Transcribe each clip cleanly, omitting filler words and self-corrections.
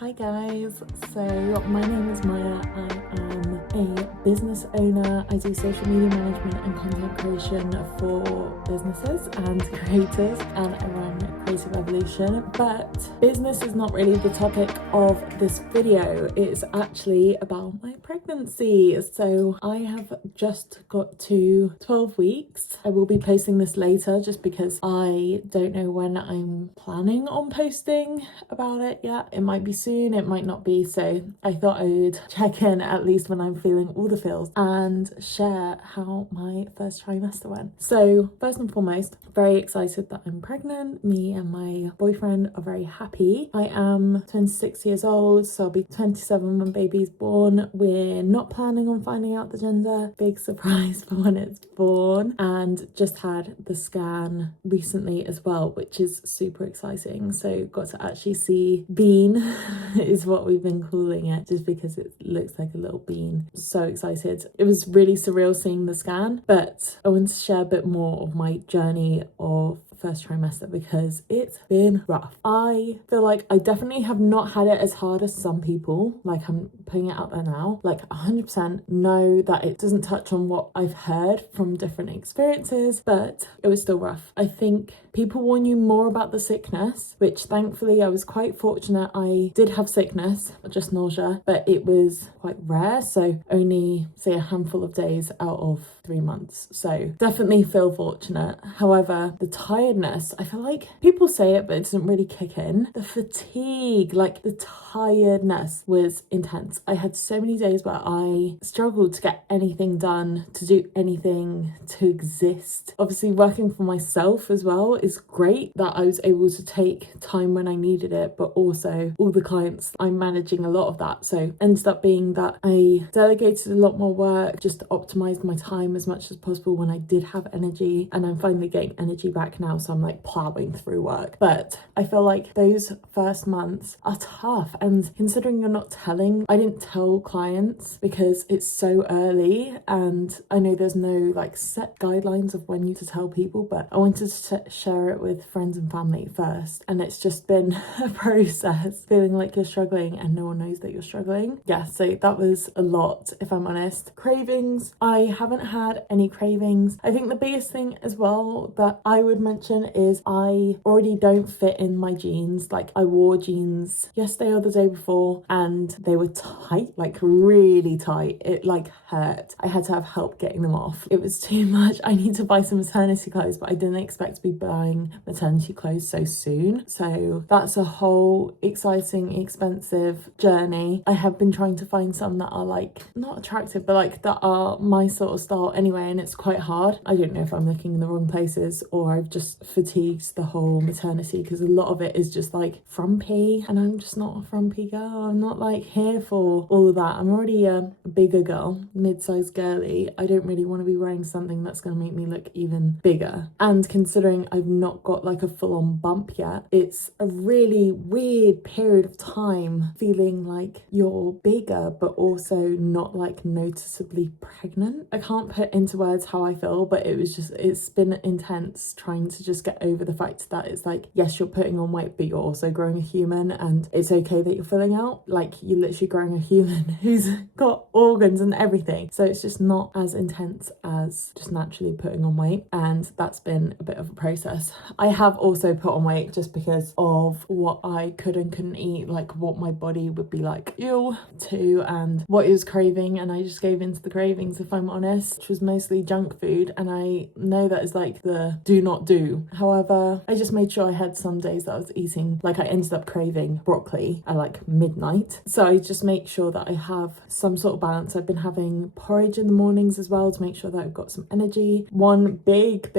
Hi guys, so my name is Maya. I am a business owner. I do social media management and content creation for businesses and creators, and I run Creative Evolution. But business is not really the topic of this video. It's actually about my pregnancy. So I have just got to 12 weeks. I will be posting this later just because I don't know when I'm planning on posting about it yet. It might be soon, it might not be, so I thought I would check in at least when I'm feeling all the feels and share how my first trimester went. So first and foremost, very excited that I'm pregnant. Me and my boyfriend are very happy. I am 26 years old, so I'll be 27 when baby's born. We're not planning on finding out the gender. Big surprise for when it's born, and just had the scan recently as well, which is super exciting. So got to actually see Bean is what we've been calling it, just because it looks like a little bean. So excited. It was really surreal seeing the scan, but I wanted to share a bit more of my journey of first trimester because it's been rough. I feel like I definitely have not had it as hard as some people. Like, I'm putting it out there now, like 100% know that it doesn't touch on what I've heard from different experiences, but it was still rough. I think people warn you more about the sickness, which thankfully I was quite fortunate. I did have sickness, just nausea, but it was quite rare, so only say a handful of days out of 3 months. So definitely feel fortunate. However, the tiredness, I feel like people say it, but it doesn't really kick in. The fatigue, like the tiredness was intense. I had so many days where I struggled to get anything done, to do anything, to exist. Obviously, working for myself as well is great that I was able to take time when I needed it, but also all the clients, I'm managing a lot of that. So ended up being that I delegated a lot more work just to optimize my time as much as possible when I did have energy, and I'm finally getting energy back now, so I'm like plowing through work. But I feel like those first months are tough, and considering you're not telling, I didn't tell clients because it's so early, and I know there's no like set guidelines of when you to tell people, but I wanted to share it with friends and family first, and it's just been a process, feeling like you're struggling and no one knows that you're struggling. Yeah, so that was a lot, if I'm honest. Cravings, I haven't had any cravings. I think the biggest thing as well that I would mention is I already don't fit in my jeans. Like, I wore jeans yesterday or the day before and they were tight, like really tight. It like hurt. I had to have help getting them off. It was too much. I need to buy some maternity clothes, but I didn't expect to be buying maternity clothes so soon. So that's a whole exciting, expensive journey. I have been trying to find some that are like not attractive, but like that are my sort of style anyway, and it's quite hard. I don't know if I'm looking in the wrong places or I've just fatigued the whole maternity, because a lot of it is just like frumpy, and I'm just not a frumpy girl. I'm not like here for all of that. I'm already a bigger girl, mid-sized girly. I don't really want to be wearing something that's going to make me look even bigger. And considering I've not got like a full-on bump yet, it's a really weird period of time feeling like you're bigger but also not like noticeably pregnant. I can't put into words how I feel, but it's been intense trying to just get over the fact that it's like, yes, you're putting on weight, but you're also growing a human, and it's okay that you're filling out. Like, you're literally growing a human who's got organs and everything. So it's just not as intense as just naturally putting on weight, and that's been a bit of a process. I have also put on weight just because of what I could and couldn't eat, like what my body would be like ew to, and what it was craving, and I just gave into the cravings, if I'm honest, which was mostly junk food, and I know that is like the do not do. However, I just made sure I had some days that I was eating, like I ended up craving broccoli at like midnight, so I just make sure that I have some sort of balance. I've been having porridge in the mornings as well to make sure that I've got some energy. One big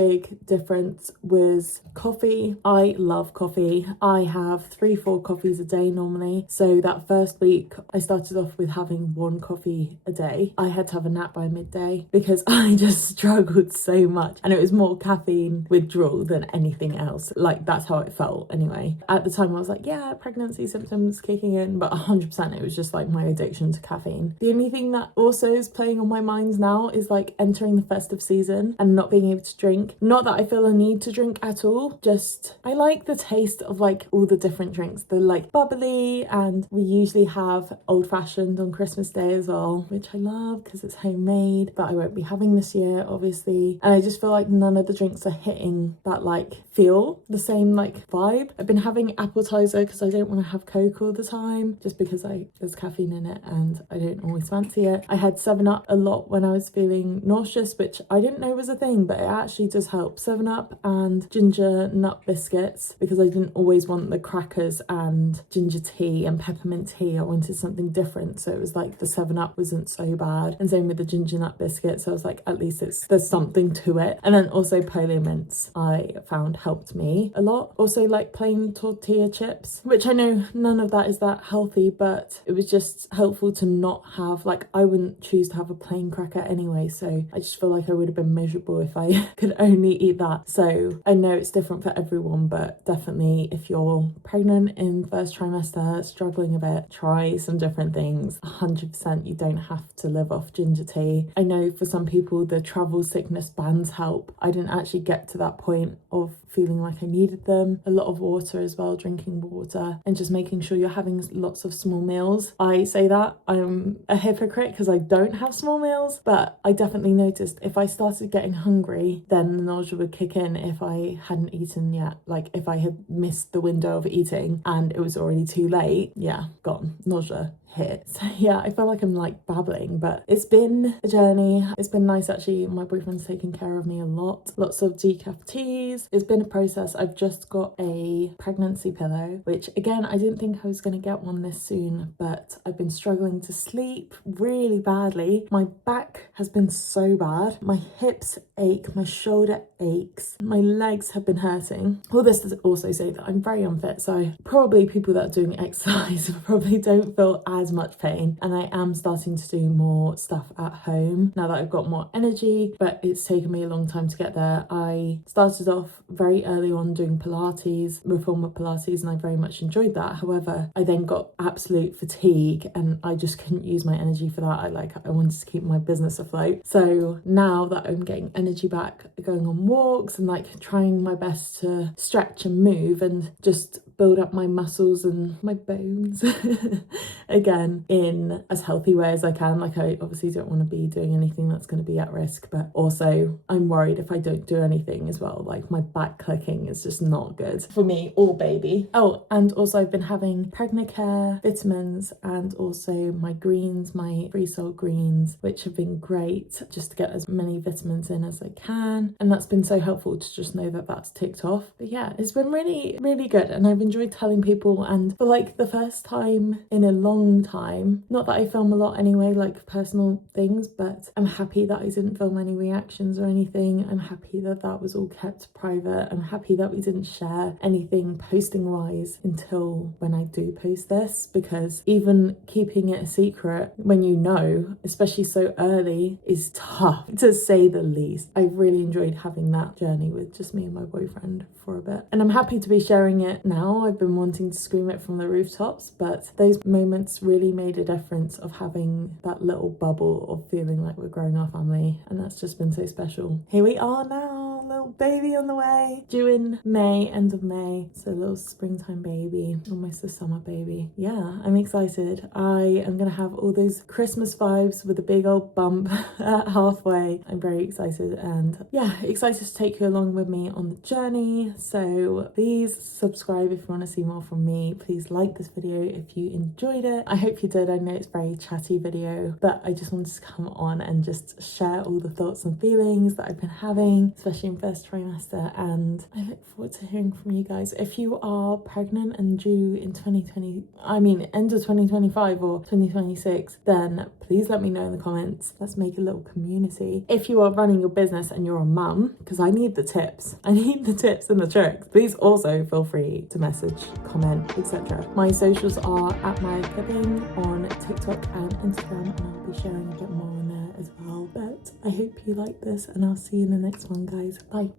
difference was coffee. I love coffee. I have 3-4 coffees a day normally, so that first week I started off with having 1 coffee a day. I had to have a nap by midday because because I just struggled so much, and it was more caffeine withdrawal than anything else. Like, that's how it felt anyway. At the time I was like, yeah, pregnancy symptoms kicking in, but 100% it was just like my addiction to caffeine. The only thing that also is playing on my mind now is like entering the festive season and not being able to drink. Not that I feel a need to drink at all, just I like the taste of like all the different drinks. They're like bubbly, and we usually have old fashioned on Christmas Day as well, which I love because it's homemade, but I won't be having this year obviously. And I just feel like none of the drinks are hitting that like feel the same like vibe. I've been having appetizer because I don't want to have Coke all the time, just because there's caffeine in it and I don't always fancy it. I had 7-Up a lot when I was feeling nauseous, which I didn't know was a thing, but it actually does help. 7-Up and ginger nut biscuits, because I didn't always want the crackers and ginger tea and peppermint tea. I wanted something different, so it was like the 7-Up wasn't so bad, and same with the ginger nut biscuits. So I was like, at least there's something to it. And then also polio mints I found helped me a lot. Also like plain tortilla chips, which I know none of that is that healthy, but it was just helpful to not have, like, I wouldn't choose to have a plain cracker anyway, so I just feel like I would have been miserable if I could only eat that. So I know it's different for everyone, but definitely if you're pregnant in first trimester, struggling a bit, try some different things. 100% you don't have to live off ginger tea. I know for some people the travel sickness bands help. I didn't actually get to that point of feeling like I needed them. A lot of water as well, drinking water, and just making sure you're having lots of small meals. I say that I'm a hypocrite because I don't have small meals, but I definitely noticed if I started getting hungry, then the nausea would kick in if I hadn't eaten yet. Like if I had missed the window of eating and it was already too late, yeah, gone, nausea hit. So yeah, I feel like I'm like babbling, but it's been a journey. It's been nice actually. My boyfriend's taken care of me a lot. Lots of decaf teas. It's been a process. I've just got a pregnancy pillow, which again, I didn't think I was going to get one this soon, but I've been struggling to sleep really badly. My back has been so bad. My hips ache, my shoulder aches, my legs have been hurting. All this to also say that I'm very unfit, so probably people that are doing exercise probably don't feel as much pain, and I am starting to do more stuff at home now that I've got more energy, but it's taken me a long time to get there. I started off very early on doing Pilates, reformer Pilates, and I very much enjoyed that. However, I then got absolute fatigue and I just couldn't use my energy for that. I wanted to keep my business afloat. So now that I'm getting energy back, going on walks and like trying my best to stretch and move and just build up my muscles and my bones again in as healthy way as I can. Like I obviously don't want to be doing anything that's going to be at risk, but also I'm worried if I don't do anything as well, like my back clicking is just not good for me or baby. Oh, and also I've been having Pregnacare vitamins and also my greens, my free salt greens, which have been great just to get as many vitamins in as I can, and that's been so helpful to just know that that's ticked off. But yeah, it's been really good, and I've enjoyed telling people, and for like the first time in a long time, not that I film a lot anyway, like personal things, but I'm happy that I didn't film any reactions or anything. I'm happy that that was all kept private. I'm happy that we didn't share anything posting wise until when I do post this, because even keeping it a secret when you know, especially so early, is tough to say the least. I've really enjoyed having that journey with just me and my boyfriend for a bit, and I'm happy to be sharing it now. I've been wanting to scream it from the rooftops, but those moments really made a difference of having that little bubble of feeling like we're growing our family, and that's just been so special. Here we are now, little baby on the way, due in May, end of May, so a little springtime baby, almost a summer baby. Yeah, I'm excited. I am gonna have all those Christmas vibes with a big old bump at halfway. I'm very excited, and yeah, excited to take you along with me on the journey. So please subscribe if you want to see more from me. Please like this video if you enjoyed it. I hope you did. I know it's a very chatty video, but I just wanted to come on and just share all the thoughts and feelings that I've been having, especially in first trimester, and I look forward to hearing from you guys. If you are pregnant and due in end of 2025 or 2026, then please let me know in the comments. Let's make a little community. If you are running your business and you're a mum, because I need the tips. I need the tips and the tricks. Please also feel free to message, comment, etc. My socials are at Maya Clipping on TikTok and Instagram, and I'll be sharing a bit more on there as well. But But I hope you like this, and I'll see you in the next one, guys. Bye.